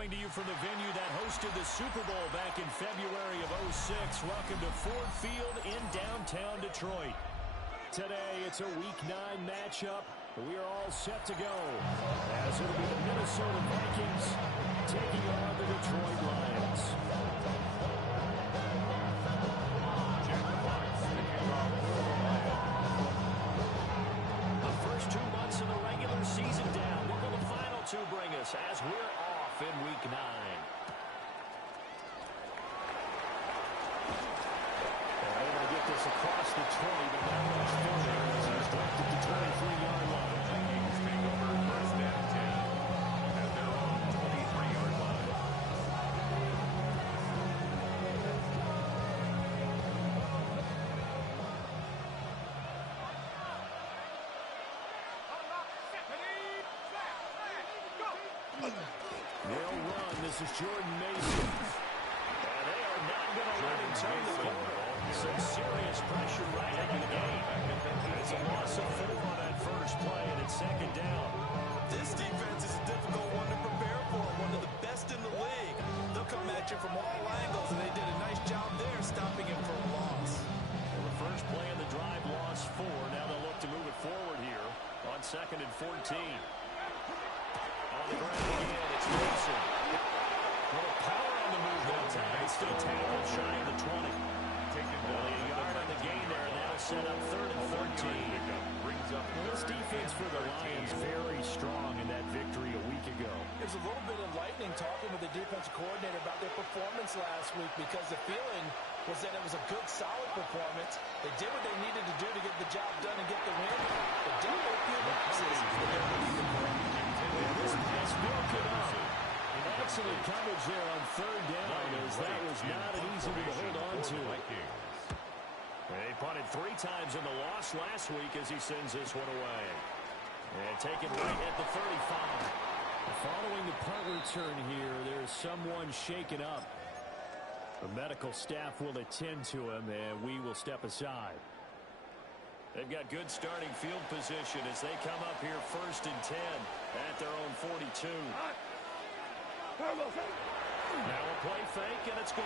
Coming to you from the venue that hosted the Super Bowl back in February of '06. Welcome to Ford Field in downtown Detroit. Today, it's a Week 9 matchup. We are all set to go, as it'll be the Minnesota Vikings taking on the Detroit Lions. The first 2 months of the regular season down. What will the final 2 bring us as we're off in Week 9? They're able to get this across the 20, but not much further as he's dropped at the 23-yard line. Vikings take over first down 10 at their own 23-yard line. They'll run. This is Jordan Mason. And they are not going to let him turn the corner. Some serious pressure right out of the game. It's a loss of 4 on that first play, and it's second down. This defense is a difficult one to prepare for, one of the best in the league. They'll come at you from all angles, and they did a nice job there stopping him for a loss. Well, the first play of the drive lost 4. Now they'll look to move it forward here on 2nd and 14. On the ground again, it's Mason. A little power on the move that time. Still tackled shy of the 20. Only a yard on the gain there, and that'll set up 3rd and 13. This defense for the Lions very strong in that victory a week ago. It was a little bit enlightening talking with the defensive coordinator about their performance last week, because the feeling was that it was a good, solid performance. They did what they needed to do to get the job done and get the win. They did a few losses, but they're looking to grow. This pass broke it up. Excellent coverage there on 3rd down, as that was not an easy one to hold on to. They punted 3 times in the loss last week as he sends this one away. And taken right at the 35. Following the punt return here, there's someone shaken up. The medical staff will attend to him, and we will step aside. They've got good starting field position as they come up here 1st and 10 at their own 42. Now a play fake, and it's gone.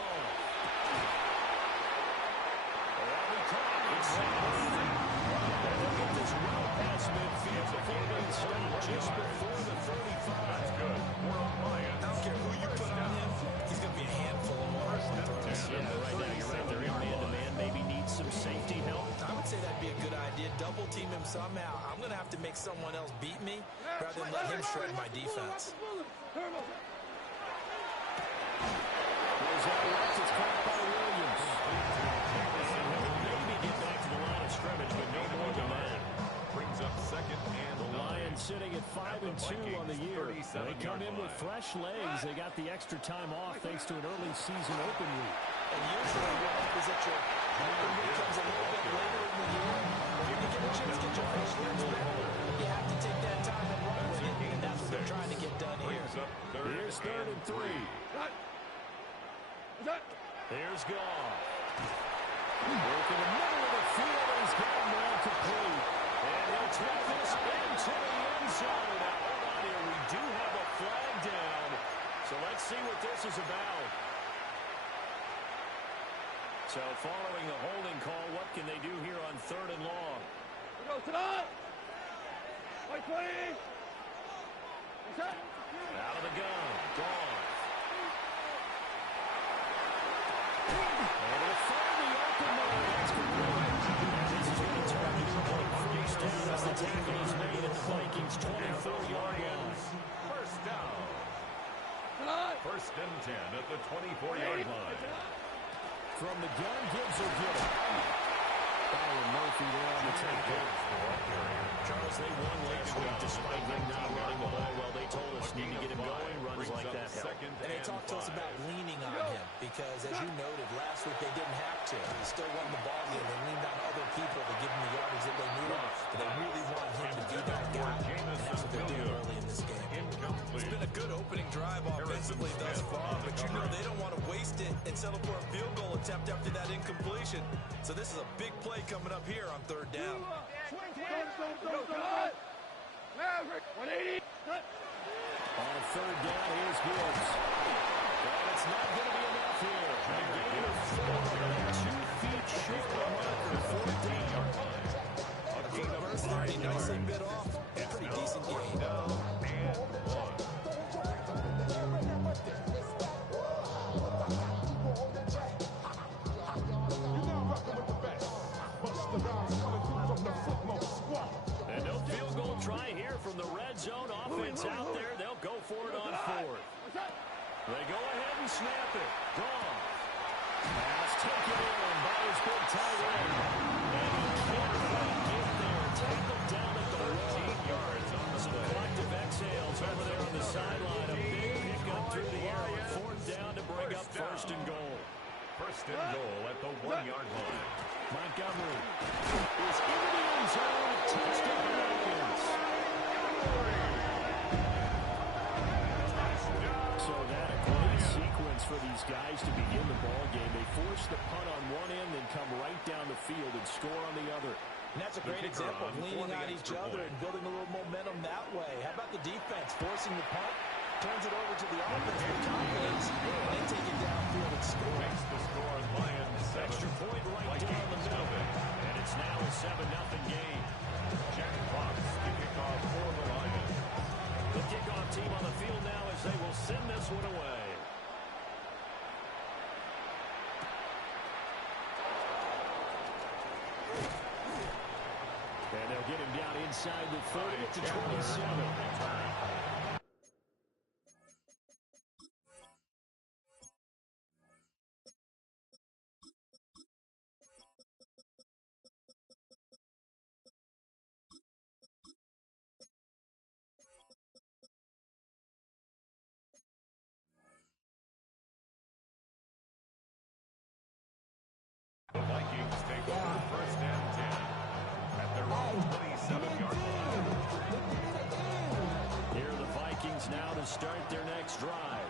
They'll get this well past midfield before they stop just before the 35. That's good. We're on Lions. I don't care who you put on him, he's going to be a handful of more. Yeah, right now you're right. They're in man-to-man. Maybe needs some safety help. I would say that'd be a good idea. Double team him somehow. I'm going to have to make someone else beat me rather than let him shred my defense. There's that left. It's caught by Williams. Maybe get back to the line of scrimmage, but no more than that. Brings up 2nd and The Lions sitting at 5-2 on the year. They come in with fresh legs. They got the extra time off thanks to an early season open week. And usually what happens is that your open week comes a little bit later in the year. When you get a chance to get your fresh legs back, you have to take that time and run with it. And that's what they're trying to get done here. Here's 3rd and 3. Here's Goff. Work in the middle of the field, and he's got him all complete. And he'll take this into the end zone. Now, hold on here. We do have a flag down. So let's see what this is about. So following the holding call, what can they do here on 3rd and long? Out of the gun. Gone. Able to find the open man. That's complete. This is going to turn into a first down as the tackle is made at the Vikings' 24-yard line. First down. 1st and 10 at the 24-yard line. From the gun, Gibbs will get it. Byron Murphy there on the tackle. Charles, they won last week despite him not running the ball well. They told us need to get him going. Runs like that help. And they talked to us about leaning on him because, as you noted, last week they didn't have to. They still won the ball game. They leaned on other people to give them the yardage that they needed. But they really want him to be that guy. And that's what they're doing early in this game. It's been a good opening drive offensively thus far, but you know they don't want to waste it and settle for a field goal attempt after that incompletion. So this is a big play coming up here on 3rd down. Maverick, 180. On third down, here's Gibbs. And it's not going to be enough here. A gain of 4, 2 feet short of the marker. 4th down. A gain of first 30, nicely bit off. Pretty decent gain. And no field goal try here from the red zone. Offense out there. They'll go for it on 4th. They go ahead and snap it. Gone. Pass taken in by his big tight end. And he can't quite get there. Tackled down at the 13 yards on the play. Collective exhales over there on the sideline. A big pickup through the air on 4th down to bring up 1st and goal. 1st and goal at the 1-yard line. Montgomery is into the end zone. Touchdown, Falcons. So that a great sequence for these guys to begin the ball game. They force the punt on one end, then come right down the field and score on the other. And that's a great example of leaning on each other and building a little momentum that way. How about the defense forcing the punt? Turns it over to the offense with confidence, and they take it downfield and score. Makes the score Lions 7. Extra point right down the middle. And it's now a 7-0 game. Jack Fox to kick off for the Lions. The kickoff team on the field now as they will send this one away. And they'll get him down inside the 30 to 27. The Vikings take over 1st and 10 at their own 27-yard line. Here are the Vikings now to start their next drive.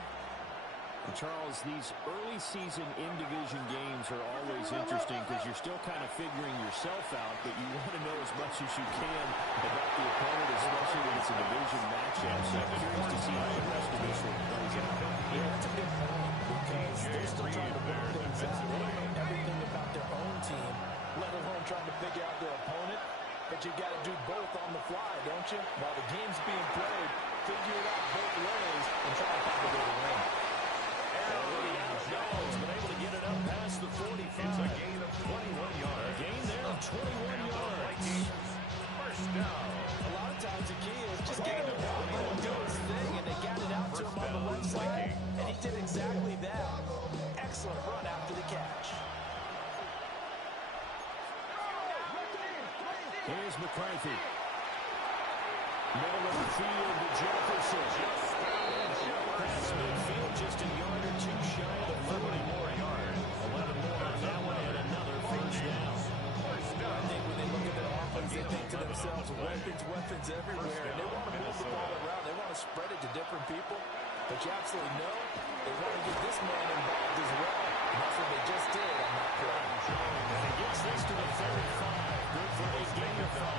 And Charles, these early season in-division games are always interesting because you're still kind of figuring yourself out, but you want to know as much as you can about the opponent, especially when it's a division matchup. So I'm curious to see how the rest of this one plays out. Yeah, that's a good point because they're still trying to work things out. They don't know everything about their own team, let alone trying to figure out their opponent. But you got to do both on the fly, don't you? While the game's being played, figure it out both ways and try to find a way to win. Jones been able to get it up past the 45. It's a gain of 21 yards. A gain there of 21 yards. 1st down. A lot of times the key is just getting the ball and do his thing, and they got it out to him on the left side, and he did exactly that. Excellent run after the catch. Here's McCarthy. Middle of the field to Jefferson. Past midfield, just a yard or two shy of 40 more yards. 11 more on that one, and another 1st down. I think when they look at their offense, they think to themselves, weapons everywhere. And they want to move the ball around. They want to spread it to different people. But you absolutely know they want to get this man involved as well. And that's what they just did on that play. And he gets this to the 35. Good for his gain of 5.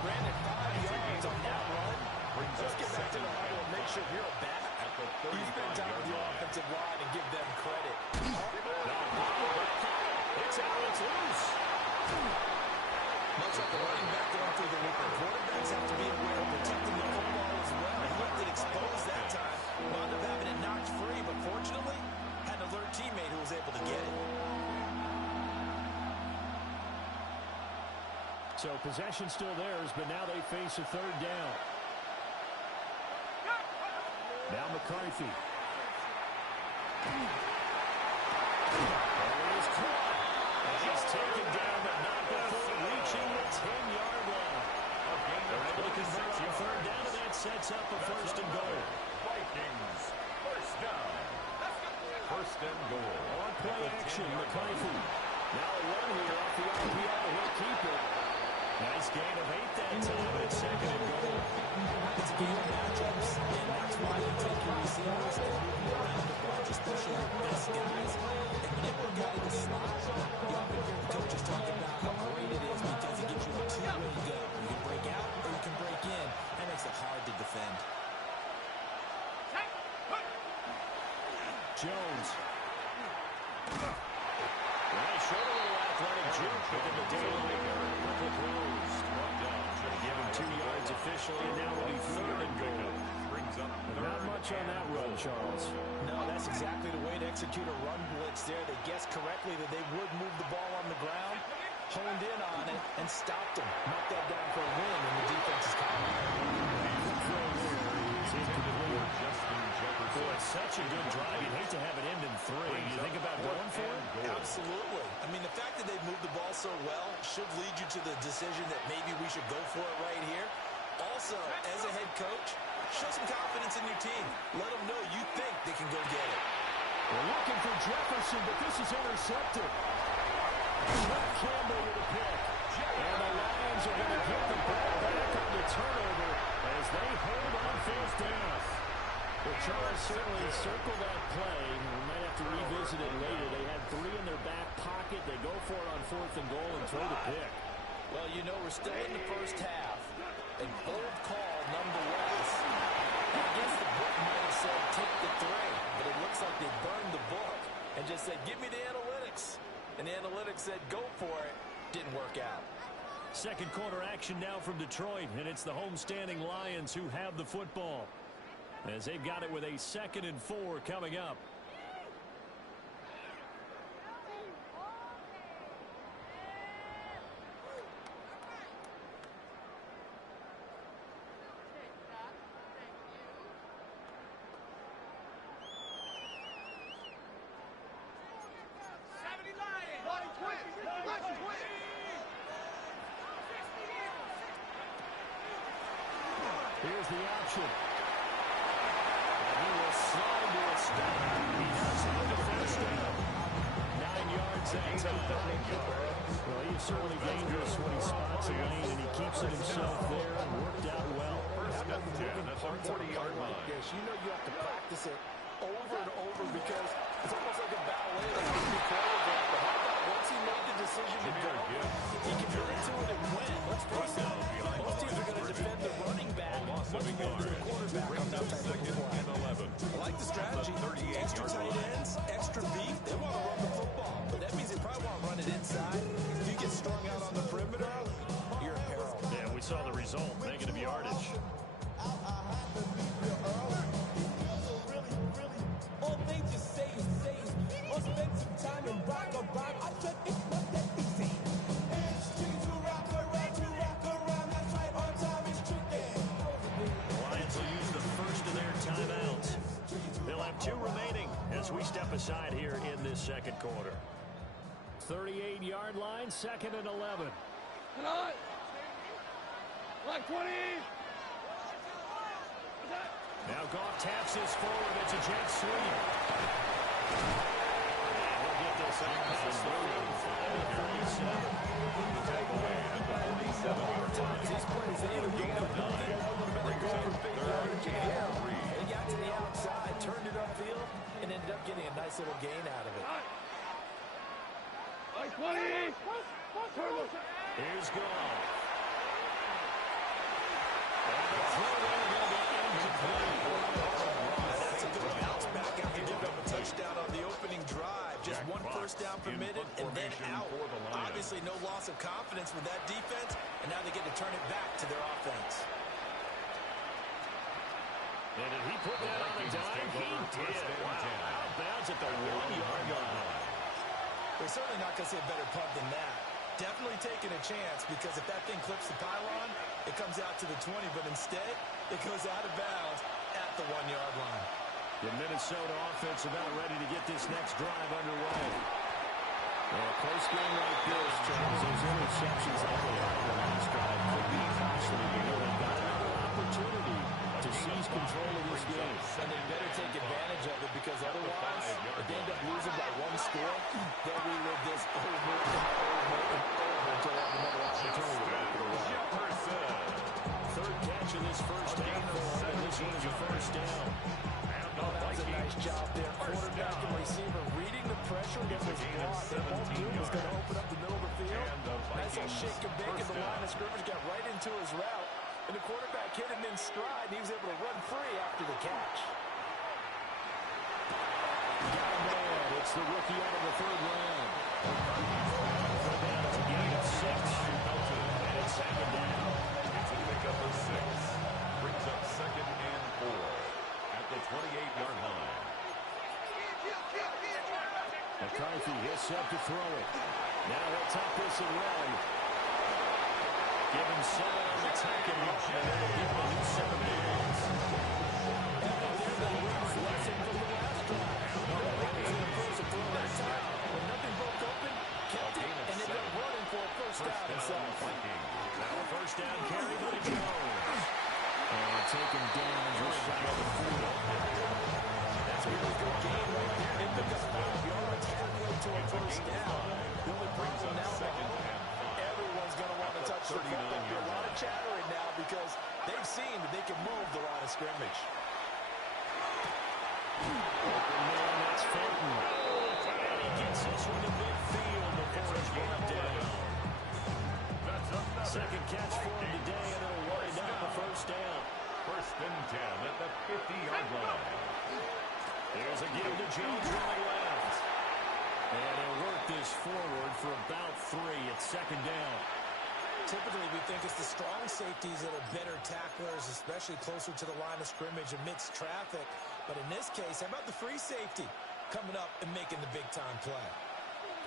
Brandon, 5 yards on that run. Let's get back to the huddle and make sure you're a back. You spend time with your offensive line and give them credit. It's out, it's loose. Much like a running back going through the loop, quarterbacks have to be aware of protecting the football as well. He left it exposed that time. Wound up having it knocked free, but fortunately, had an alert teammate who was able to get it. So possession still theirs, but now they face a 3rd down. Now McCarthy. And he's caught. And he's taken down, but not before reaching the 10-yard line. They're able to convert on 3rd down, and that sets up a 1st and goal. Vikings 1st down. 1st and goal. On play action, McCarthy. Now a run here off the RPO. He'll keep it. Nice gain of 8 that time, but it's 2nd and goal. It's a game of matchups, and that's why you take your receivers and move them around a bunch, especially the best guys. And when they work out in the slot, you often hear the coaches talk about how great it is because it gives you a two-way go. You can break out or you can break in. That makes it hard to defend. officially, and now it'll be third and goal. Not much on that run, Charles. No, that's exactly the way to execute a run blitz there. They guessed correctly that they would move the ball on the ground, honed in on it, and stopped him. Knocked that down for a win in the defense's column. Boy, it's such a good drive. You'd hate to have it end in 3. You think about going for it? Absolutely. I mean, the fact that they moved the ball so well should lead you to the decision that maybe we should go for it right here. Also, as a head coach, show some confidence in your team. Let them know you think they can go get it. We're looking for Jefferson, but this is intercepted. Trent Campbell with a pick. And the Lions are going to get the ball back on the turnover as they hold on fourth down. Well, Charles certainly circled that play. We might have to revisit it later. They had 3 in their back pocket. They go for it on fourth and goal and throw the pick. Well, you know, we're still in the first half. A bold call nonetheless. I guess the book might have said take the 3, but it looks like they burned the book and just said, give me the analytics. And the analytics said, go for it. Didn't work out. Second quarter action now from Detroit, and it's the homestanding Lions who have the football, as they've got it with a 2nd and 4 coming up. Here's the option. And he will slide to a stop. He does it with the first down. 9 yards that time. Well, he is certainly dangerous when he spots a lane, and he keeps it himself there and worked out well. First and 10 at the 40-yard line. Yes, you know you have to practice it over and over because it's almost like a ballet that's going to be choreographed. But how about once he made the decision to go, he committed to it and went. Let's face it, most teams are going to defend the running back much more than the quarterback on that type of play. I like the strategy. Extra tight ends, extra beef. They want to run the football, but that means they probably want to run it inside. If you get strung out on the perimeter, you're in peril. Yeah, we saw the result, negative yardage. All they just say is or spend some time and rock a rock. I just, it's not that easy. It's tricky to rock around. That's right, on time is tricky. The Lions will use the first of their timeouts. They'll have 2 remaining as we step aside here in this second quarter. 38-yard line, 2nd and 11. Like 20. Now Goff taps this forward. It's a jet sweep. And we'll get this out past the 37. These plays, they either gain up nothing or they go for big yardage. They got to the outside, turned it upfield, and ended up getting a nice little gain out of it. Like 20. Here's Goff. And the throw there going to be incomplete. That's a good bounce back after giving up a touchdown on the opening drive. Just one first down permitted and then out. Obviously no loss of confidence with that defense, and now they get to turn it back to their offense. And did he put that on the dime? He did. Wow. Out of bounds at the 1-yard line. They're certainly not going to see a better punt than that. Definitely taking a chance, because if that thing clips the pylon, it comes out to the 20, but instead, it goes out of bounds at the 1-yard line. The Minnesota offense about ready to get this next drive underway. Well, a close game like this, Charles, those interceptions that they had the last drive could be costly. They've got another opportunity to seize control of this game. And they better take advantage of it, because otherwise, if they end up losing by 1 score, they'll relive this over and over and over until they have another opportunity to back it away. Third catch of this first half for him, and this one's a first down. Oh, that was a nice job there. Quarterback and receiver reading the pressure that was brought. They all knew was going to open up the middle of the field. Nice little shake and bake at the line of scrimmage, got right into his route. And the quarterback hit him in stride, and he was able to run free after the catch. Got a man. It's the rookie out of the 3rd round. They're down to a gain of 6. And it's 2nd down. It's a pickup of 6. McCarthy. He'll set to throw it. Now he'll tuck this and run. Give him 7 on the tackle, and that'll give him a new 7 yards. Lesson from the last drive. The first to throw that time. When nothing broke open, kept it, and ended up running for a first down himself. Now a first down carry by Jones. And taken down just shy of the field. That's a really good game right there. They pick up 5 yards halfway to a first down. The only problem now, everyone's going to want to touch the football. There'll be a lot of chatter right now because they've seen that they can move the line of scrimmage. Open man, that's Fulton. And he gets this one to midfield before he's brought down. Second catch for him today, and it'll wind up a first down. First and 10 at the 50-yard line. There's a give to Jones running left. And he'll work this forward for about 3 at second down. Typically, we think it's the strong safeties that are better tacklers, especially closer to the line of scrimmage amidst traffic. But in this case, how about the free safety coming up and making the big-time play?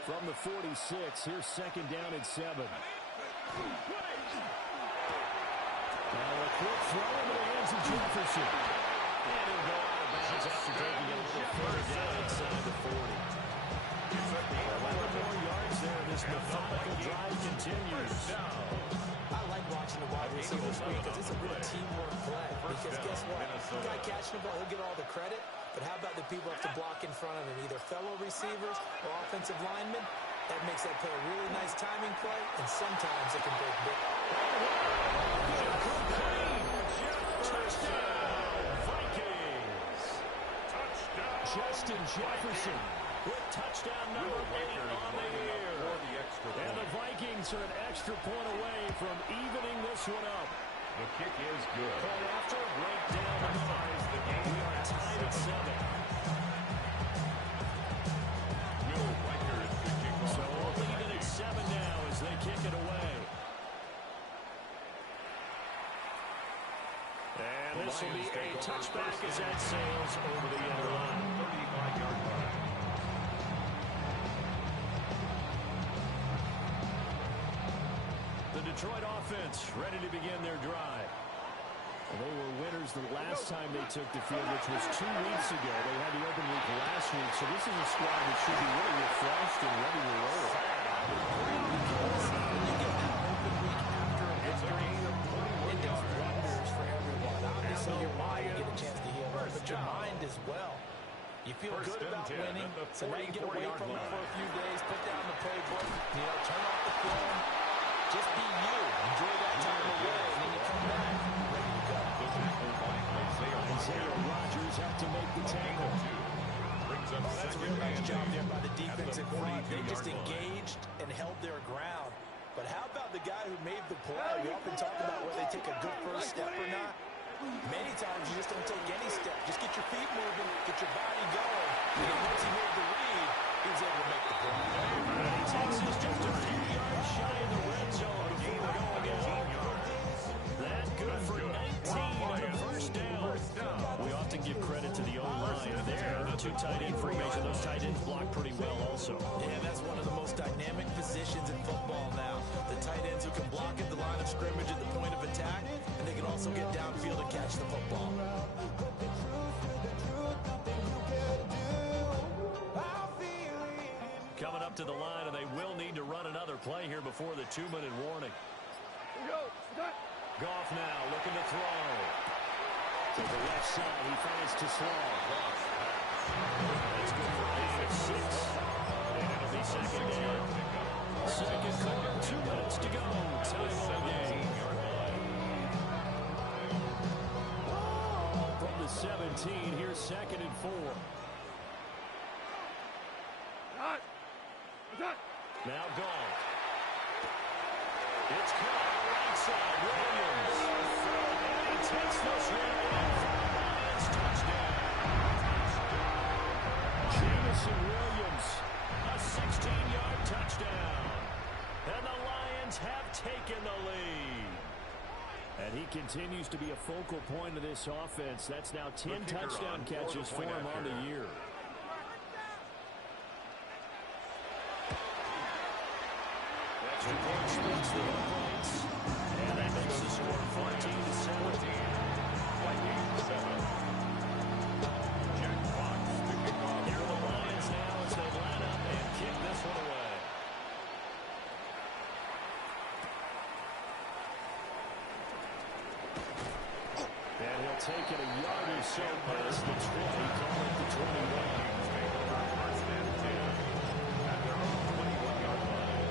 From the 46, here's second down and 7. Now a quick throw into the hands of Jefferson. And he'll go out of bounds after taking a little further down inside the 40. 11 more yards there. This methodical drive continues. I like watching the wide receiver speed because it's a real teamwork play. Because guess what? The guy catching the ball, he'll get all the credit. But how about the people have to block in front of him, either fellow receivers or offensive linemen? That makes that play a really nice timing play, and sometimes it can break big. Touchdown, Vikings. Justin Jefferson with touchdown number 8 on the year. And the Vikings are an extra point away from evening this one up. The kick is good. Point after, right down the middle. We are tied at 7. Will Riker is the kickoff. So we'll leave it at 7 now as they kick it away. And this will be a touchback as that sails over the end line. 35-yard line. The Detroit offense ready to begin their drive. They were winners the last time they took the field, which was 2 weeks ago. They had the open week last week, so this is a squad that should be really refreshed and ready to roll. It does wonders for everyone. Obviously, your body get a chance to heal up, but your mind as well. You feel good about winning, so now you get away from it for a few days, put down the playbook, turn off the film, just be you. Enjoy that time away, and then you come back ready to go. Isaiah Rodgers have to make the tackle. That's a real nice job there by the defensive front. They just engaged and held their ground. But how about the guy who made the play? We often talk about whether they take a good first step or not. Many times you just don't take any step. Just get your feet moving, get your body going. And then once he made the read, he was able to make the play. He takes us just a few yards shy of the red zone before going out. That good for 19 on the first down. We often give credit to the O-line there. 2 tight end formation. Those tight ends block pretty well also. Yeah, that's one of the most dynamic positions in football now. The tight ends who can block at the line of scrimmage at the point of attack, and they can also get downfield and catch the football. Coming up to the line, and they will need to run another play here before the 2-minute warning. Goff now looking to throw. To the left side, he finds to Slaw. That's good for 8 of 6. And it'll be second down. Second quarter, 2 minutes to go. Time of the game. From the 17, here's second and 4. Now Goff. It's caught on the right side. Williams. And he takes this one away from the Lions. Touchdown. Jameson Williams. A 16-yard touchdown. And the Lions have taken the lead. And he continues to be a focal point of this offense. That's now 10 touchdown catches for him on the year. finds the uprights. And that makes the score 14-7. Vikings 7. Jack Fox picking off. Here are the Lions now as they line up and kick this one away. And he'll take it a yard or so past the 20, call it the 21. First and 10 at their own 21-yard line.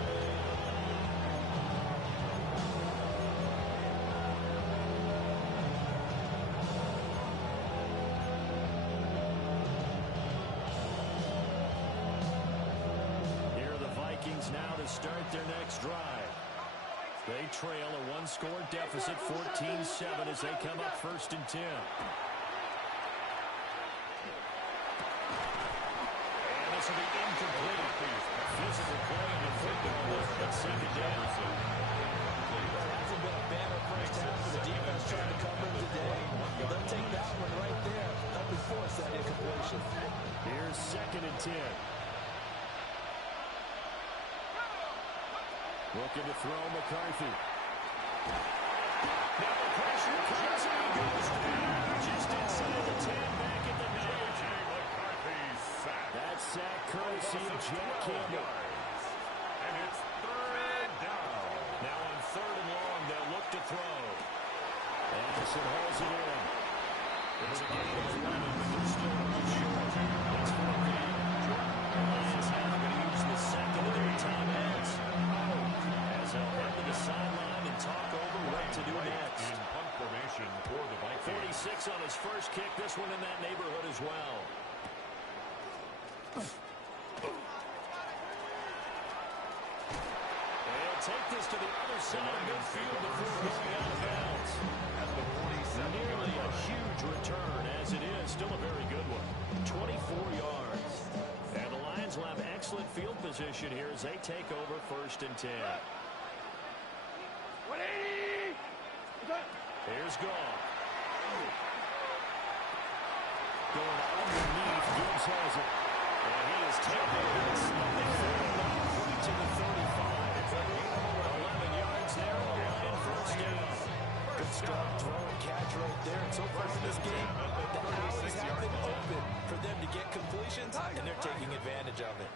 Here are the Vikings now to start their next drive. They trail a one-score deficit, 14-7, as they come up 1st and 10. And this will be incomplete. Physical play on the football at 2nd down. There hasn't been a banner first half for the defense trying to cover him today. They'll take that one right there, helping force that incompletion. Here's 2nd and 10. Looking to throw McCarthy. Now the pressure comes and he goes down just inside the 10, back at the 9. McCarthy's sack. That sack courtesy of Jack Campbell. And it's 3rd down. Now on 3rd and long, they'll look to throw. Anderson holds it in. It's a gain of 11, but they're still running short. It's 4th and 8. The Lions now going to use the second of their timeouts. As they'll head to the sideline and talk over what to do next. In punt formation for the Vikings. 46 on his first kick. This one in that neighborhood as well. They'll take this to the other side of midfield before going out of bounds. At the 47. Nearly a huge return, as it is. Still a very good one. 24 yards. And the Lions will have excellent field position here as they take over 1st and 10. Here's Goff. Going underneath, Gibbs has it. And he is taken and slightly forward off to the 35. 11 yards there on the line, 1st down. Good strong throw and catch right there. And so far in this game, the alleys have been open for them to get completions, and they're taking advantage of it.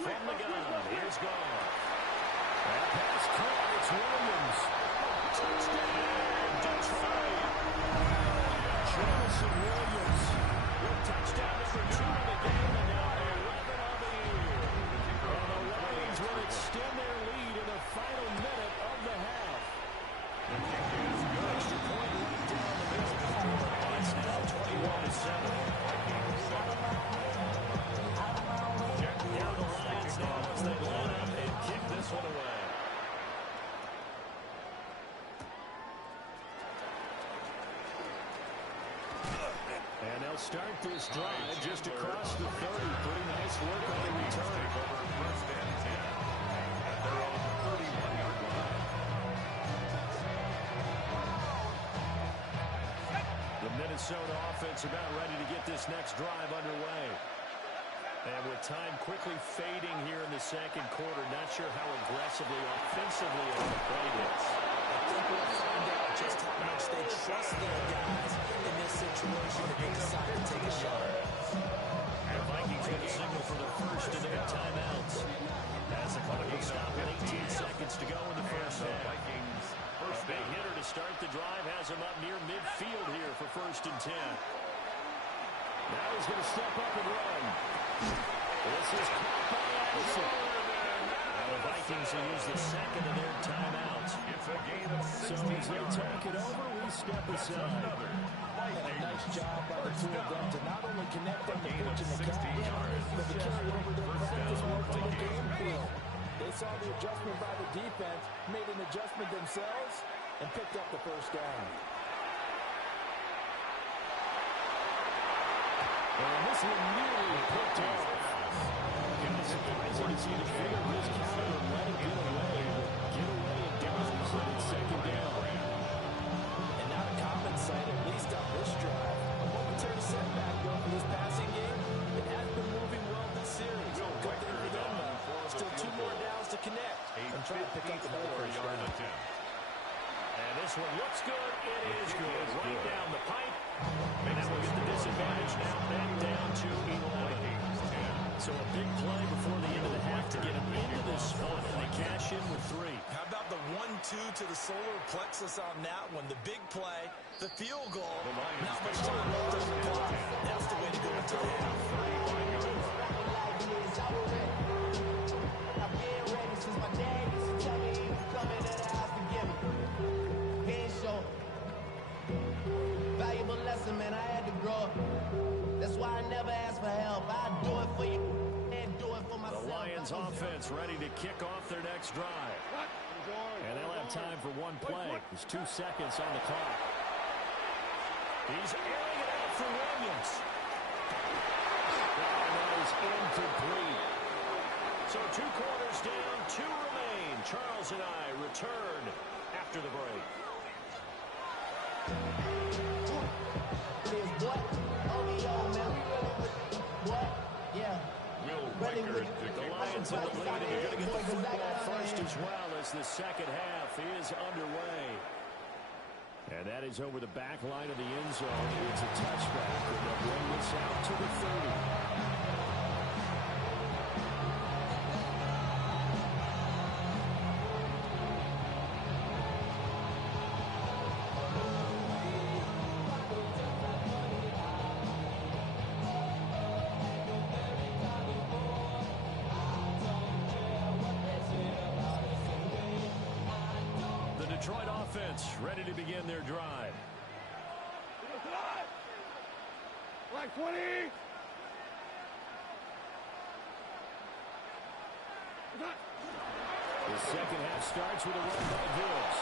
From the gun, here's Goff. That pass caught, it's Williams. Touchdown, Detroit. Jameson Williams with touchdown number 2 in the game, and now 11 on the year. And the Lions will extend their lead in the final minute of the half. Extra point lead down the middle. It's now 21-7. Here are the Lions now as they line up and kick this one away. And they'll start this drive just across the 30. Pretty nice work on the return. Over 1st and 10 at their own 31-yard line. The Minnesota offense about ready to get this next drive underway. And with time quickly fading here in the 2nd quarter, not sure how aggressively, offensively on the play is. I think we'll find out just how much they trust their guys in this situation if they decide to take a shot. The Vikings get a signal for the first of their timeouts. As the clock will stop with 18 seconds to go in the first half. Vikings A big hitter to start the drive has him up near midfield here for 1st and 10. Now he's going to step up and run. This is caught by Anderson. Now the Vikings will use the second of their timeouts. It's a gain of So 16 as they yards. talk it over, we step aside. And a nice job by the two of them to not only connect on the pitch and the 16 catch, yards. but to carry over their practice work to the game field. They saw the adjustment by the defense, made an adjustment themselves, and picked up the 1st down. And this one nearly picked off. Kind of surprising to see the field this counter and let it get away. Get away and down, so it's 2nd down. And not a common sight, at least on this drive. A momentary setback, though, for this passing game. It has been moving well this series. Good more downs to connect and try to pick up another first down. Attempt. And this one looks good. It is good. Right down the pipe. And that will get the disadvantage now back down to 11. So a big play before the end of the half to get him into this spot, and they cash in with 3. How about the 1-2 to the solar plexus on that one? The big play, the field goal, not much time left on the clock. That's the way to go into the half. I've been ready since my dad used to tell me he was coming to the house to get me. He ain't show. Valuable lesson, man, I had to grow up. That's why I never ask for help. I do it for you and do it for myself. The Lions offense ready to kick off their next drive. And they'll have time for one play. There's 2 seconds on the clock. He's airing it out for Williams. And that is incomplete. So 2 quarters down, 2 remain. Charles and I return after the break. The Lions in the lead, and they're going to get the football first as well as the second half is underway. And that is over the back line of the end zone. It's a touchback, and they'll bring this out to the 30. Detroit offense ready to begin their drive. Like 20. The second half starts with a run by Gibbs.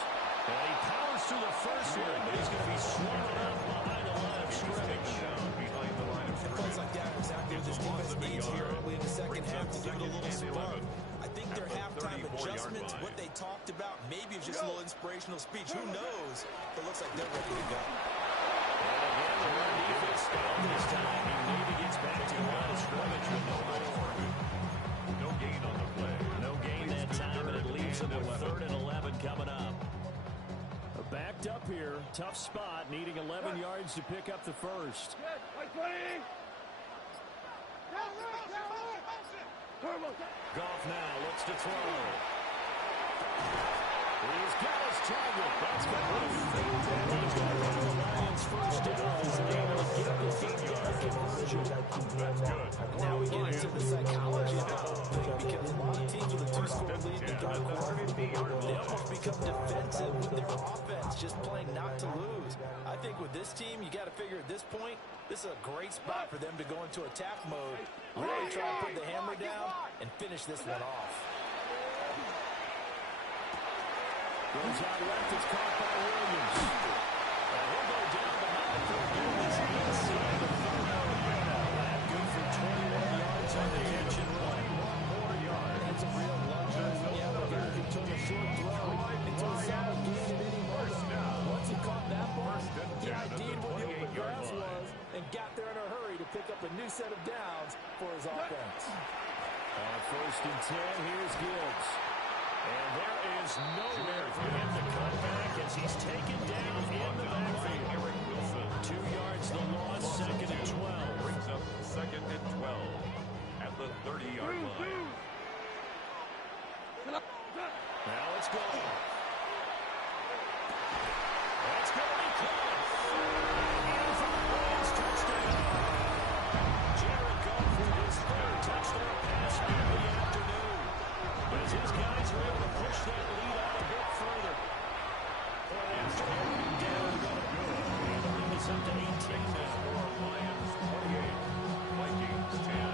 And he powers through the first one, but he's going to be swallowed up behind the line of scrimmage. It feels like that exactly what this defense needs here early in the second half to give it a little spark. I think their halftime adjustments, what they talked about, maybe it's just a little inspirational speech. Who knows? But it looks like they're ready to go. And again, the run defense down this time. He maybe gets back to the line of scrimmage with no more. No gain on the play. No gain that time, and it leaves him with 3rd and 11 coming up. Backed up here, tough spot, needing 11 yards to pick up the first. Like 20. Goff now looks to throw. He's got his target. That's got one. He's got the Lions first down. He's able to get the first conversion. That's good. Now we get into the psychology of the whole thing because a lot of teams with a 2-score lead in the third quarter, they almost become defensive with their offense, just playing not to lose. I think with this team, you got to figure at this point, this is a great spot for them to go into attack mode, really try to put the hammer down and finish this one off. Goes out left, it's caught by Williams. And he'll go down behind the 4. Inside the 4. Good for 21 yards on the catch and run. 1 more yard. That's a real luxury. Yeah, but he can turn a short throw into a solid gain at any moment. Once he caught that ball, he ID'd what the open grass was and got there in a hurry to pick up a new set of downs for his offense. First and 10, here's Gibbs. And there is nowhere for him to cut back as he's taken down in the backfield. 2 yards the loss, 2nd and 12. Brings up 2nd and 12 at the 30-yard line. Now it's going. That's going to be close. And for the Lions, touchdown. Jared Goff with his 3rd touchdown pass of the afternoon. As his guys are able to push that lead out a bit further. After every down, and the lead is up to 18 now. Lions 28, Vikings 10.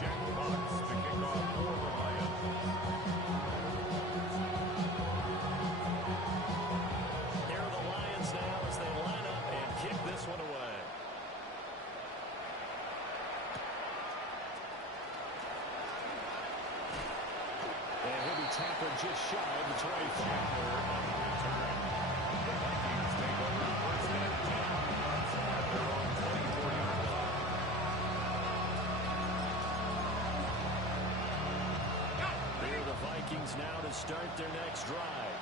Jack Cox to kick off for the Lions. Here are the Lions now as they line up and kick this one away. And he'll be tackled just shy of the 25. The Vikings take over 1st and 10. to start their next drive.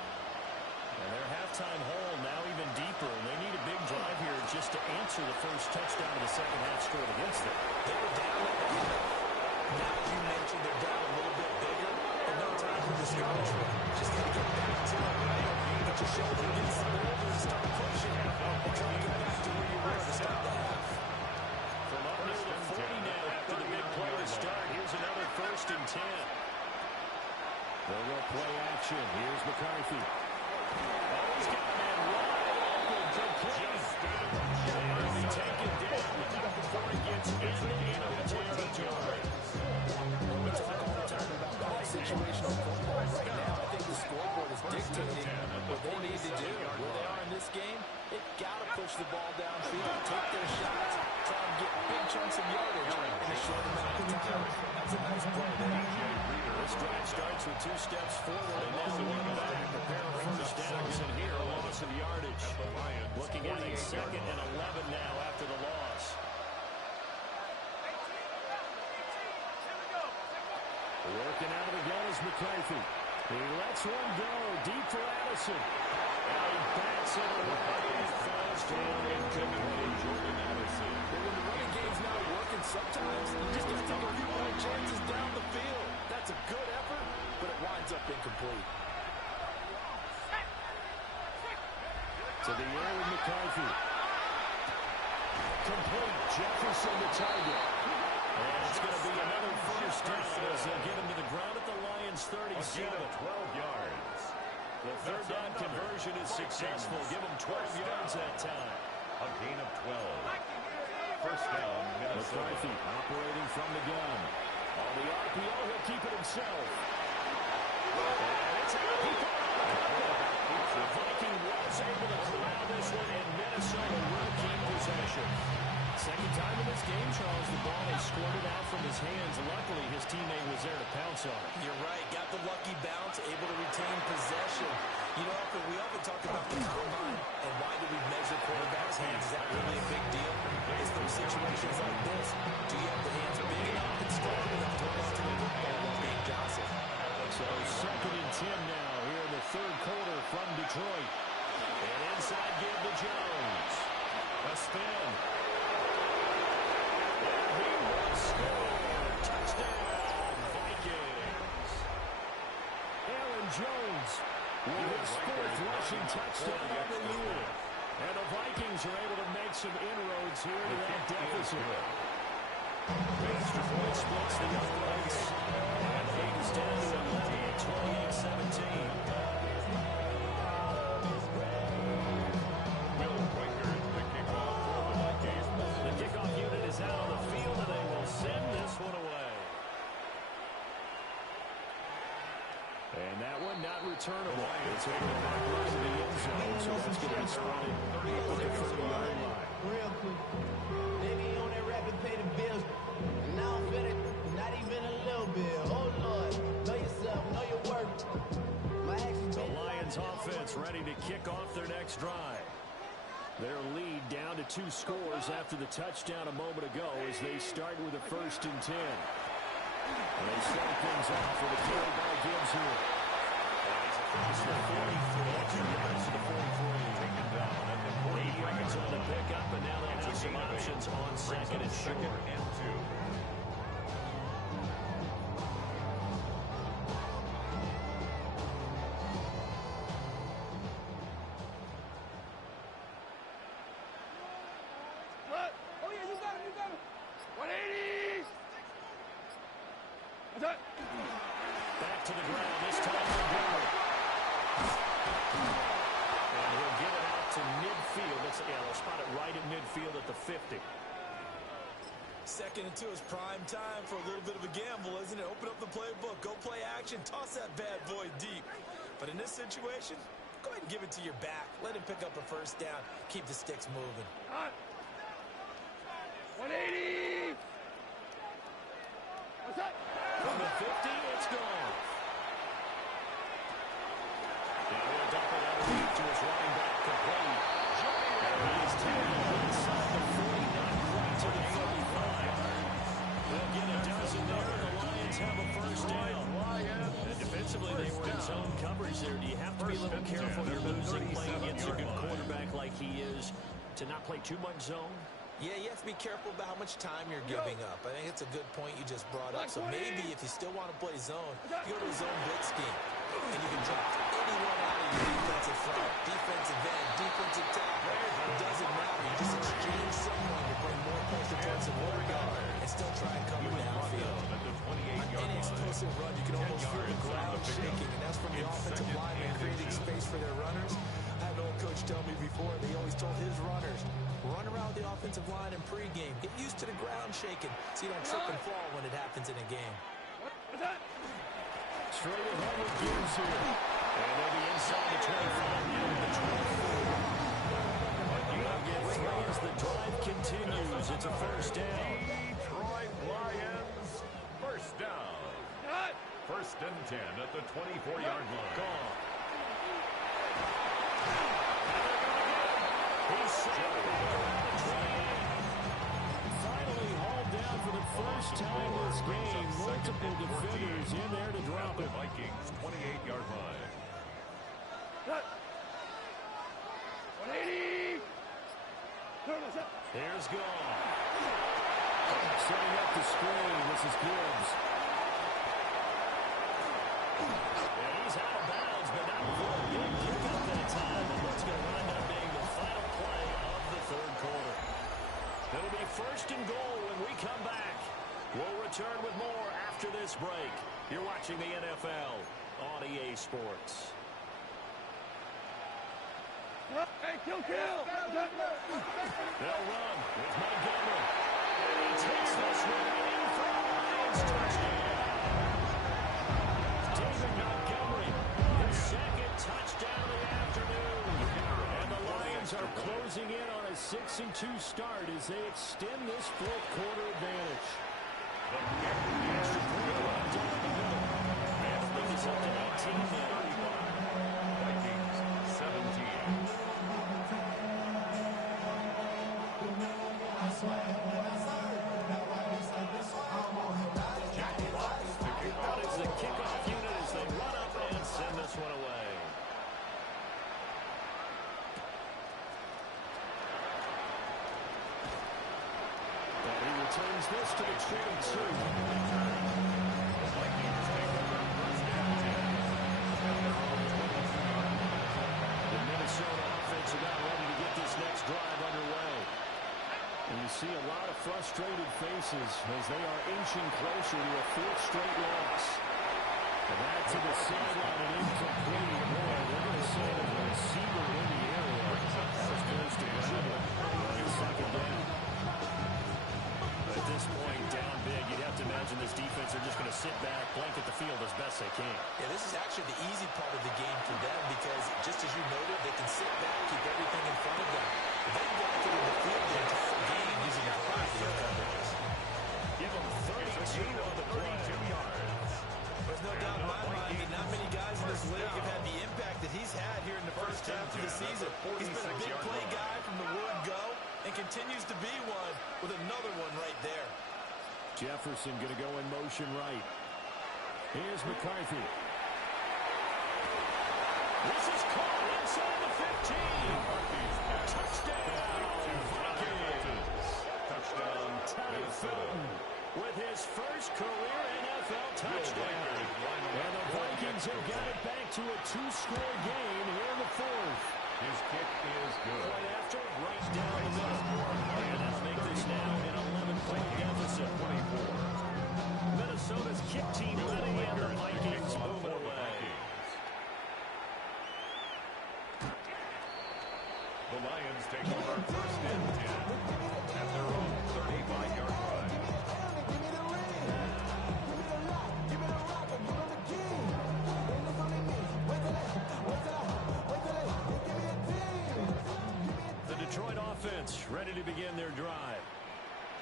And their halftime hole now even deeper, and they need a big drive here just to answer the first touchdown of the second half scored against them. They were down at the end. Now, as you mentioned, they're down a little bit bigger, and no time for discouragement. Just got to get back to it, right? Put your shoulder against the wall and start pushing, and try to get back to where you were to start the half. From up near the 40 now after the big play to start. Here's another 1st and 10. They'll go play action. Here's McCarthy. Oh, he's got a man wide open. Complete. They'll be taken down. The number 4 gets into the territory. We talk all the time about bad situational football right now. I think the scoreboard is dictating what they need to do. Where they are in this game, they've got to push the ball downfield, take their shots, try and get big chunks of yardage in a short amount of time. That's a nice play there. This drive starts with 2 steps forward and then 1 back. Prepare for first downs, and here a loss of yardage. Looking at a 2nd and 11 now after the loss. Working out of the gun is McCarthy. He lets one go deep for Addison. And he bats it away. Falls down incomplete. Jordan Addison. But when the running game's not working, sometimes you just got to take a few more chances down the field. That's a good effort, but it winds up incomplete. To the air with McCarthy. Complete. Jefferson the target. And it's going to be another first down as they'll get him to the ground at the Lions' 37. 12 yards. The third down conversion is successful. Give him 12 yards that time. A gain of 12. First down, Minnesota. McCarthy operating from the gun. On the RPO, he'll keep it himself. And it's out. He put it on the cover. The Viking was able to corral this one, and Minnesota will keep possession. Second time in this game, Charles, the ball has squirted out from his hands. Luckily, his teammate was there to pounce on it. You're right. Got the lucky bounce, able to retain possession. You know, we often talk about the combine and why do we measure quarterbacks' hands. Is that really a big deal? It's those situations like this. Do you have the hands big enough and strong enough to hold on to the football while being jostled? So 2nd and 10 now here in the third quarter from Detroit. And inside give to Jones. A spin. And he will score. Touchdown, Vikings. Aaron Jones with his 4th rushing touchdown of the year. And the Vikings are able to make some inroads here to that deficit. Detroit splits the uprights. And the lead is down to 11, 28-17. Will Pointer is the kickoff for the Vikings. The kickoff unit is out on the field, and they will send this one away. And that one not returnable. It's able to back right to the end zone, so that's going to be spotted at the 30-yard line. Real quick. Nigga, you on that rapid pay the bills. And now I'm feeling not even a little bit. Oh, Lord. Know yourself. Know your worth. My actions The Lions offense ready to kick off their next drive. Their lead down to 2 scores after the touchdown a moment ago as they start with a 1st and 10. And they start things off with a carry by Gibbs here. Across the 44, 2 yards to the 44. Taken down at the 8 yards on the pickup, and now they have some options on 2nd and short. and 2. What? Oh, yeah, you got him, you got him. 180. What's that? Back to the ground, this time Montgomery. And he'll get it out to midfield. They'll spot it right at midfield at the 50. 2nd and 2 is prime time for a little bit of a gamble, isn't it? Open up the playbook, go play action, toss that bad boy deep. But in this situation, go ahead and give it to your back. Let him pick up a first down. Keep the sticks moving. Hot. 180. What's that? From the 50, it's gone. Now he'll dump it out deep to his running back, complete. And he's taken inside the 40, not quite to the 35. They'll get a dozen there, and the Lions have a first down. And defensively, they in zone coverage there. Do you have to be a little careful you're losing playing against a good quarterback like he is to not play too much zone? Yeah, you have to be careful about how much time you're giving up. I think it's a good point you just brought up. So maybe if you still want to play zone, you go to a zone blitz scheme. And you can drop anyone out of your defensive front, defensive end, defensive tackle. It doesn't matter. You just exchange someone to bring more pressure towards the lower guard and still try and cover downfield. On any explosive run, you can almost feel the ground shaking, and that's from the offensive linemen creating space for their runners. I had an old coach tell me before, they always told his runners, run around the offensive line in pregame. Get used to the ground shaking so you don't trip and fall when it happens in a game. Straight ahead with Gibbs here. And they'll be inside the 25 near the 24. They'll get three as the drive continues. It's a first down. Detroit Lions, first down. First and 10 at the 24-yard line. Gone. He's safe. Finally hauled down for the first time this game. Multiple defenders in there to drop it. Vikings 28-yard line. 180. Here's Gone. Setting up the screen. This is Gibbs. And he's out of bounds, but not before a big pickup that time. And what's going to wind up being the final play of the third quarter. It'll be first and goal when we come back. We'll return with more after this break. You're watching the NFL on EA Sports. Hey, kill. They'll run with Montgomery. And he takes this one in for a Lions touchdown. David Montgomery, his second touchdown of the afternoon. And the Lions are closing in on a 6-2 start as they extend this fourth quarter advantage. The extra point down the middle. And I think it's up to 18 now. Vikings 17. Out is the kickoff unit as they run up and send this one away. And he returns this to the 22. The Minnesota offense about ready to get this next drive underway. And you see a lot of frustrated faces as they are inching closer to a fourth straight loss. And that to the sideline and incomplete. Boy, they're going to say there's a receiver in the area. That was close to grabbing on second down. But at this point, down big, you'd have to imagine this defense are just going to sit back, blanket the field as best they can. Yeah, this is actually the easy part of the game for them because, just as you noted, they can sit back, keep everything in front of them. But they've blanketed the field the entire game using a variety of coverages. Give them 32 on the play. 32 yards. There's no doubt in my mind that not many guys in this league have had the impact that he's had here in the first half of the season. He's been a big play guy from the word go and continues to be one with another one right there. Jefferson going to go in motion right. Here's McCarthy. This is caught inside the 15. Touchdown, Vikings. Touchdown, Ty Fulton with his first career NFL touchdown. And the Vikings have got it back to a two-score game here in the fourth. His kick is good. Right after, right down the middle. And that'll make this now an 11-point deficit. 24. Minnesota's kick team ready, and the Vikings moving away. The Lions take over first and 10 at their own 35-yard line. The Detroit offense ready to begin their drive.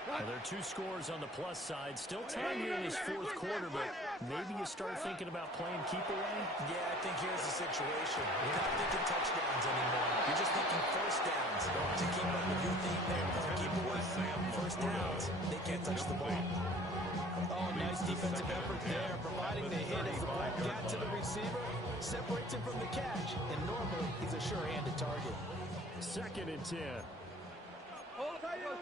Well, there are two scores on the plus side. Still time here in this fourth quarter, but maybe you start thinking about playing keep away? Yeah, I think here's the situation. You're not thinking touchdowns anymore. You're just thinking first downs. To keep up with your theme there, keep away. First downs, they can't touch the ball. Oh, nice defense. defensive effort there, providing the hit as the ball got to the receiver, separates him from the catch, and normally he's a sure-handed target. 2nd and 10. Oh, 180.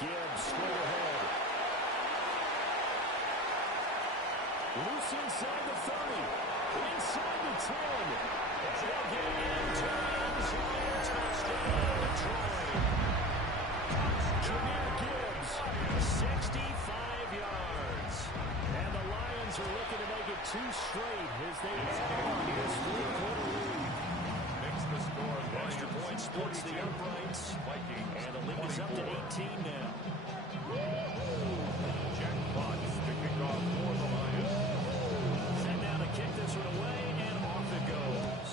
Gibbs straight ahead. Loose inside the 30. Inside the 10. And they'll get it into the end zone. Touchdown, Detroit. Jahmyr Gibbs, 65 yards. And the Lions are looking to make it 2 straight as they add on this 4-quarter lead. Makes the score. Extra point splits the uprights. And the lead is up to 18 now. Jack Potts to kick off for the Lions. Set now to kick this one away, and off it goes.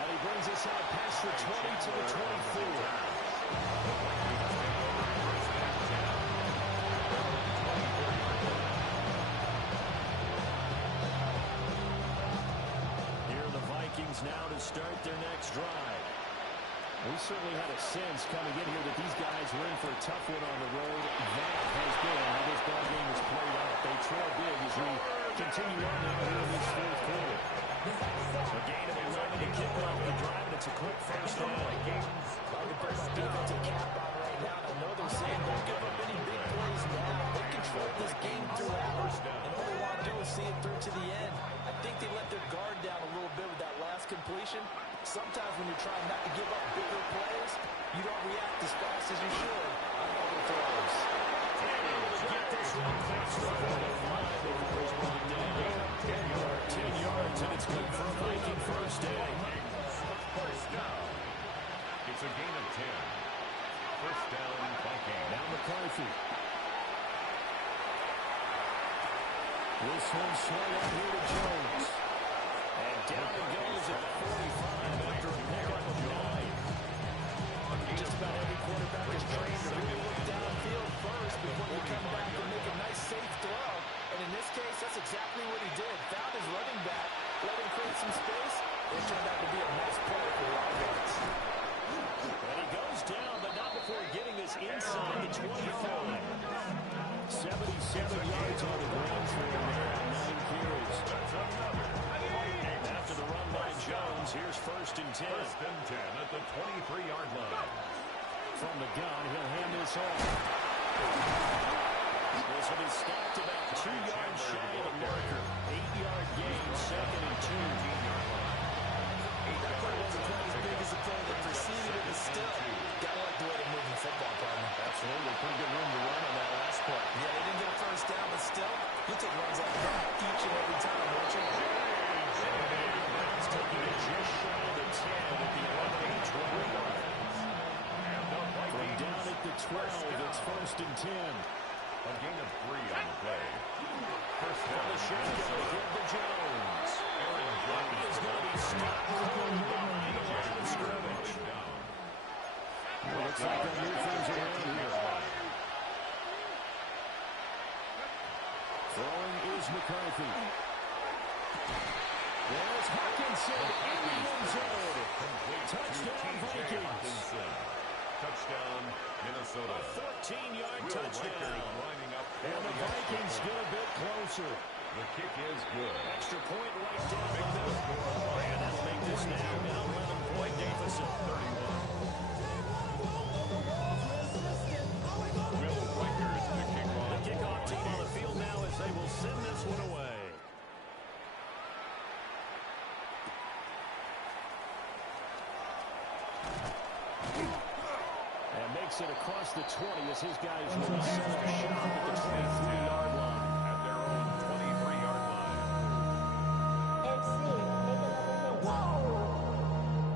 And he brings us out past the 20 to the 24. Now to start their next drive. We certainly had a sense coming in here that these guys were in for a tough one on the road. That has been how this ball game has played out. They trail big as we continue on now here in this 4th quarter. A gain of 11 to kick off the drive, and it's a quick first down. The best defensive cap on right now. I know they're saying don't give up any big plays now. They controlled this game throughout, and all they want to do is see it through to the end. I think they let their guard down a little bit with that last completion. Sometimes when you're trying not to give up bigger plays, you don't react as fast as you should on other throws. Get this one across the 45 before he's brought down. 10 yards, and it's good for a Viking first down. First down. It's a gain of 10. First down, Viking. Now McCarthy. This one swung up here to Jones. And down it goes at the 45 after a pickup of 9. Just about every quarterback is trained to really look downfield first before you come back and make a nice, safe throw. And in this case, that's exactly what he did. Found his running back, let him create some space. It turned out to be a nice play for the offense. And he goes down, but not before getting this inside the 25. 77 yards on the ground for him there on 9 carries. And after the run by Jones, here's 1st and 10. First and 10 at the 23-yard line. From the gun, he'll hand this off. This one is stopped about 2 yards shy of the marker. 8-yard gain, 2nd and 2. That play wasn't quite as big as the play that preceded it, but still, gotta like the way they're moving football, partner. Absolutely, pretty good room to run on that last play. Yeah, they didn't get a first down, but still, you'll take runs like that each and every time, won't you? Browns taking it just shy of the 10 at the 11-inch line. From down at the 12, it's 1st and 10. A gain of 3 on the play. First From down. the shotgun, give to Jones. Aaron He Jones is going to be stopped from the line of scrimmage. Looks like they'll move things around here. Throwing is McCarthy. There's Hawkinson in the end zone. Touchdown, Vikings. Touchdown, Minnesota. 14-yard Will touchdown. Riker lining up for And the Vikings get a bit closer. The kick is good. Extra point right down the middle. And that'll make this now an 11-point deficit. 31. Will Riker is the kickoff. The kickoff team on the field now as they will send this one away. And makes it across the 20 as his guys will set up shop at the 23-yard line. At their own 23-yard line.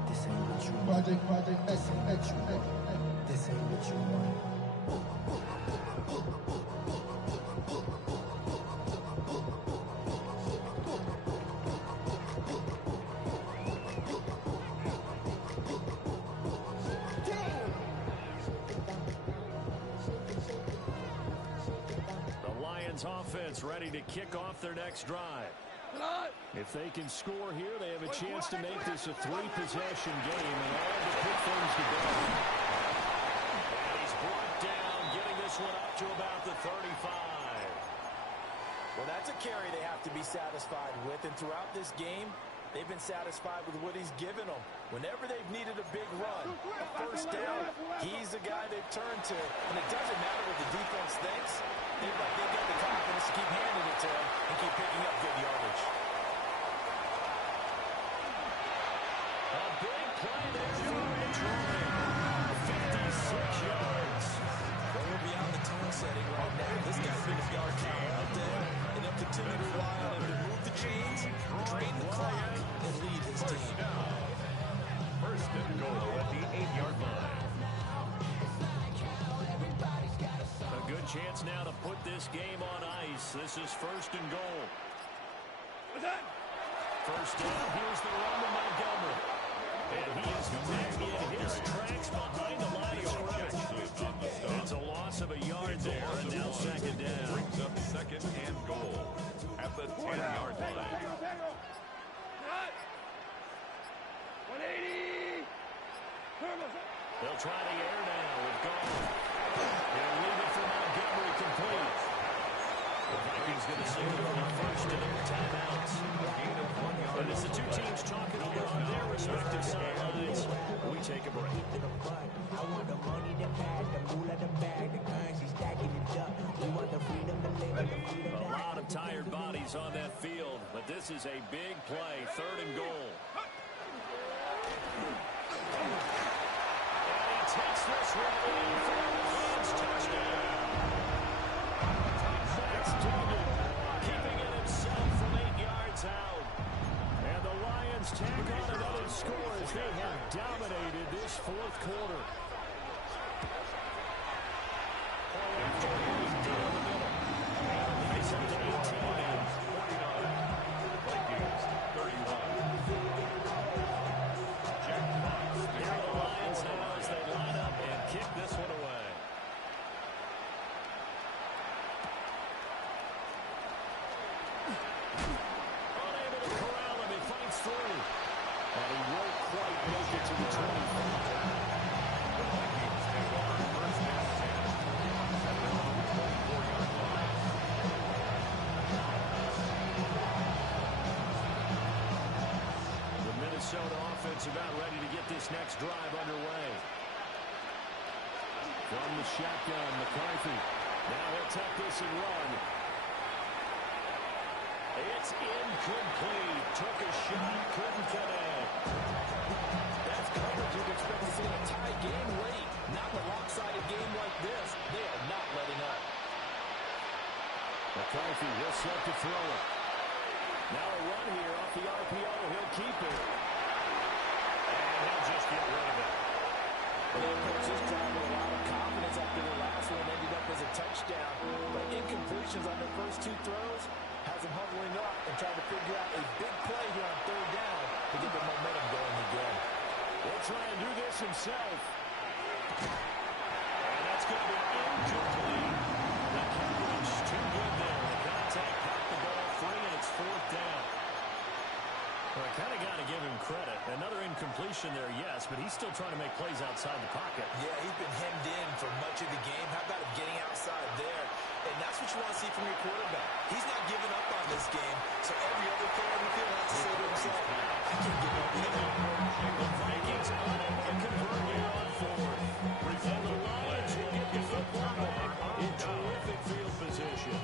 This ain't what you want. Project This ain't what you want. The Lions offense ready to kick off their next drive. If they can score here, they have a chance to make this a three-possession game and all to put things to bed. And he's brought down, getting this one up to about the 35. Well, that's a carry they have to be satisfied with. And throughout this game, they've been satisfied with what he's given them. Whenever they've needed a big run, a first down, he's the guy they've turned to. And it doesn't matter what the defense thinks. They've got the confidence to keep handing it to him and keep picking up good yardage. A big play there for Troy. 56 yards. Well, he'll be out in the tone setting right now. This guy's been a yard count all day. And they'll continue to rely on him to move the chains, drain the clock, and lead his team. First and goal at the 8-yard line. A good chance now to put this game on ice. This is first and goal. First down, here's the run to Montgomery. And he is met in his tracks behind the line of scrimmage. That's a loss of a yard there, and now second down. Brings up second and goal at the 10-yard line. 180. They'll try the air now with Goff. They'll leave it for Montgomery complete. The Vikings going to signal for the first of their timeouts. And as the two teams talking over on their respective sidelines, we take a break. I want the money, the bag, the moolah, the bag, the currency, stacking it up. We want the freedom to live and the freedom A lot of tired bodies on that field, but this is a big play, third and goal. And he takes this one in for the Lions touchdown. Max Duggan keeping it himself from 8 yards out. And the Lions tack on another score as they have dominated this fourth quarter. After going down the middle. And he's up to 18 and 49. Vikings 31. Jack Fox. here are the Lions now as they line up and kick this one away. Unable to corral him, he fights through. And he won't quite make it to the 25. The Vikings take over first and 10 at their own 24-yard line. The Minnesota offense about ready to get this next drive underway. From the shotgun, McCarthy. Now he'll tuck this and run. It's incomplete. Took a shot, couldn't connect. That's coverage you'd expect to see in a tie game late. Not in a lopsided game like this. They are not letting up. McCarthy will set to throw it. Now a run here off the RPO. He'll keep it. And he'll just get rid of it. They approached this drive with a lot of confidence after their last one ended up as a touchdown. But incompletions on their first two throws has them huddling up and trying to figure out a big play here on third down to get the momentum going again. He'll try and do this himself. And that's going to be incomplete. The coverage too good there. The contact popped the ball free, and it's fourth down. Well, I kind of got to give him credit. Another incompletion there, yes, but he's still trying to make plays outside the pocket. Yeah, he's been hemmed in for much of the game. How about him getting outside there? And that's what you want to see from your quarterback. He's not giving up on this game, so every other player on the field has to say to himself, I can't give up either. The Vikings unable to convert here on fourth. And the Lions will get the football back in terrific field position.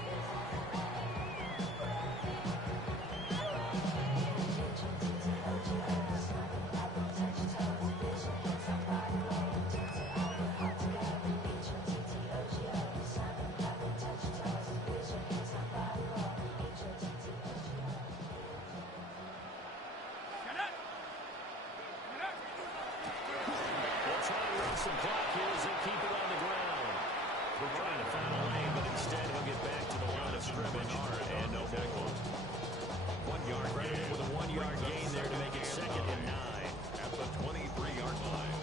They'll try to run some clock here as they keep it on the ground. We're trying to find a lane, but instead he'll get back to the line of scrimmage and no tackle. 1 yard credit with a 1 yard gain there to make it second and 9. At the 23-yard line.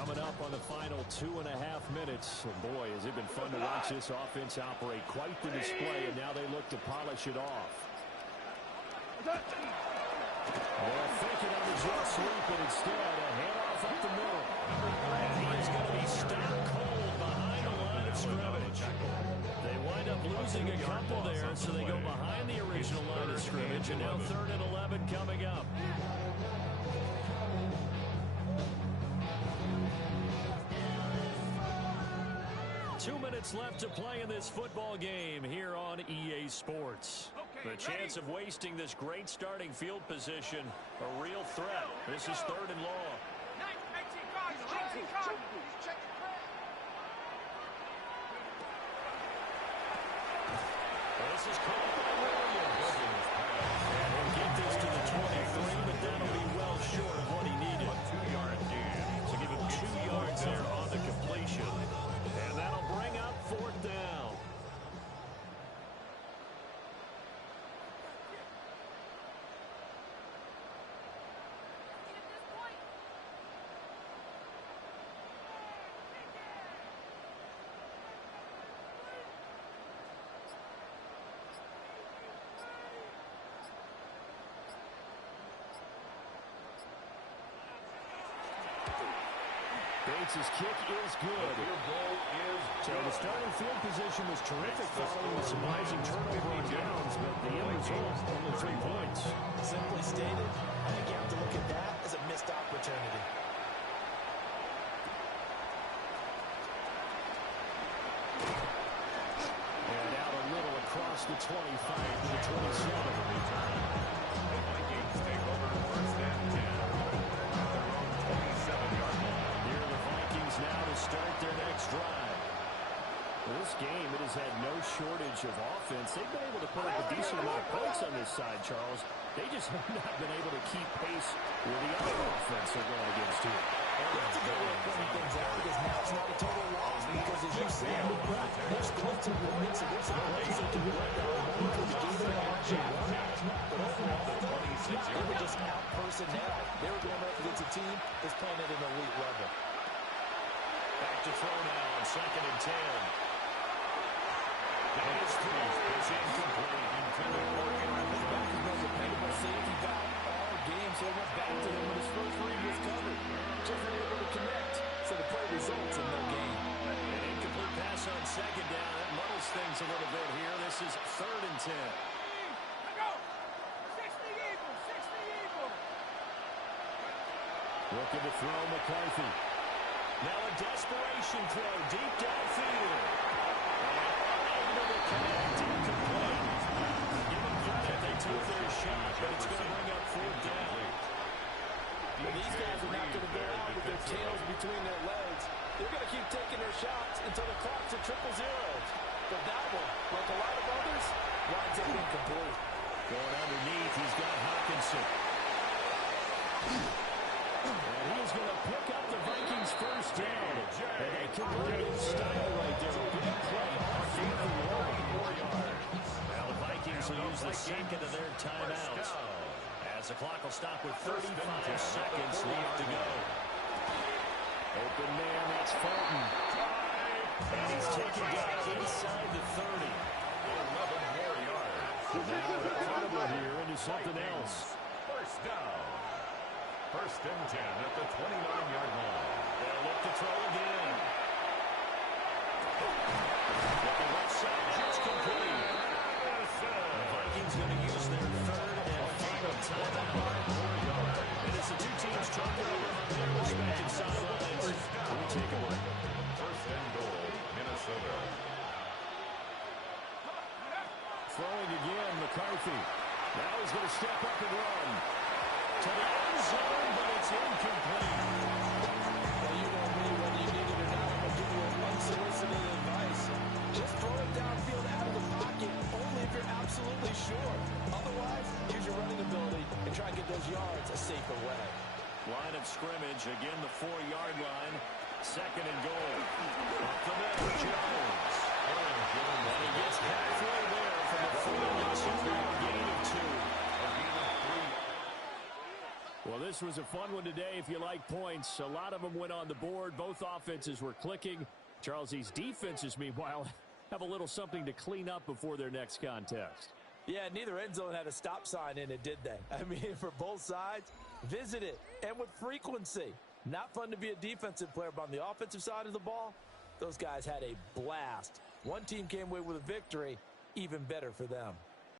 Coming up on the final 2.5 minutes. And boy, has it been fun to watch this offense operate. Quite the display, and now they look to polish it off. They're thinking of a jet sweep, but instead a handoff up the middle. And he's going to be stopped cold behind the line of scrimmage. They wind up losing a couple there, so they go behind the original line of scrimmage, and now 3rd and 11 coming up. 2 minutes left to play in this football game here on EA Sports. The chance of wasting this great starting field position, a real threat. This is 3rd and long. This is caught by Williams. And he'll get this to the 23, but that'll be well short of what he needed. 2-yard gain. So give him 2 yards there on the completion. And that'll bring up 4th down. Bates' kick is good. So the starting field position was terrific following the surprising turnover on downs, but the end result, only 3 points. Simply stated, I think you have to look at that as a missed opportunity. And out a little across the 25 to the 27. Vikings take over 1st and 10. Their own 27-yard line. Here are the Vikings now to start their next drive. This game, it has had no shortage of offense. They've been able to put up a decent amount of points on this side, Charles. They just have not been able to keep pace with the other offense they're going against here. That's a good way of pointing things out because now it's not a total loss because, as you said, there's still 2 points and there's some plays that can work out because the game is actually won. But overall, they were just out-personnel. They were going up against a team that's playing at an elite level. Back to throw now on 2nd and 10. That is through. It's incomplete. This back has been a dependable safety back all game, so it went back to him when his first read was covered. Just unable to connect, so the play results in no gain. An incomplete pass on 2nd down. That muddles things a little bit here. This is 3rd and 10. Looking to throw McCarthy. Now a desperation throw deep downfield. Able to connect, incomplete. Give them credit, they took their shot, but it's going to bring up 4th down. But these guys are not going to go out with their tails between their legs. They're going to keep taking their shots until the clock's at 0-0. But that one, like a lot of others, winds up incomplete. Going underneath, he's got Hawkinson. And he's going to pick up the Vikings' 1st down. And they convert it in style right there. Big play on 4th and long. Now the Vikings will use the 2nd of their timeouts. As the clock will stop with 35 seconds left to go. Open man, that's Fulton. And he's taken down inside the 30. 11 more yards. Now they're credible here into something else. 1st down. 1st and 10 at the 29-yard line. They'll look to throw again. Looking left side, it's complete. The Vikings going to use their 3rd and final timeout. And as the 2 teams talk it over on their respective sidelines, we'll take a look. 1st and goal, Minnesota. Throwing again, McCarthy. Now he's going to step up and run. To the end zone, but it's incomplete. Well, you know me, whether you need it or not, I'm going to give you unsolicited advice. Just throw it downfield out of the pocket, only if you're absolutely sure. Otherwise, use your running ability and try and get those yards a safer way. Line of scrimmage, again the 4-yard line. 2nd and goal. Up the middle, Jones. And he gets halfway there from the 42, gain of 2. A gain of 3. Well, this was a fun one today if you like points. A lot of them went on the board. Both offenses were clicking. Charles, these defenses, meanwhile, have a little something to clean up before their next contest. Yeah, neither end zone had a stop sign in it, did they? I mean, for both sides, visit it, and with frequency. Not fun to be a defensive player, but on the offensive side of the ball, those guys had a blast. One team came away with a victory, even better for them.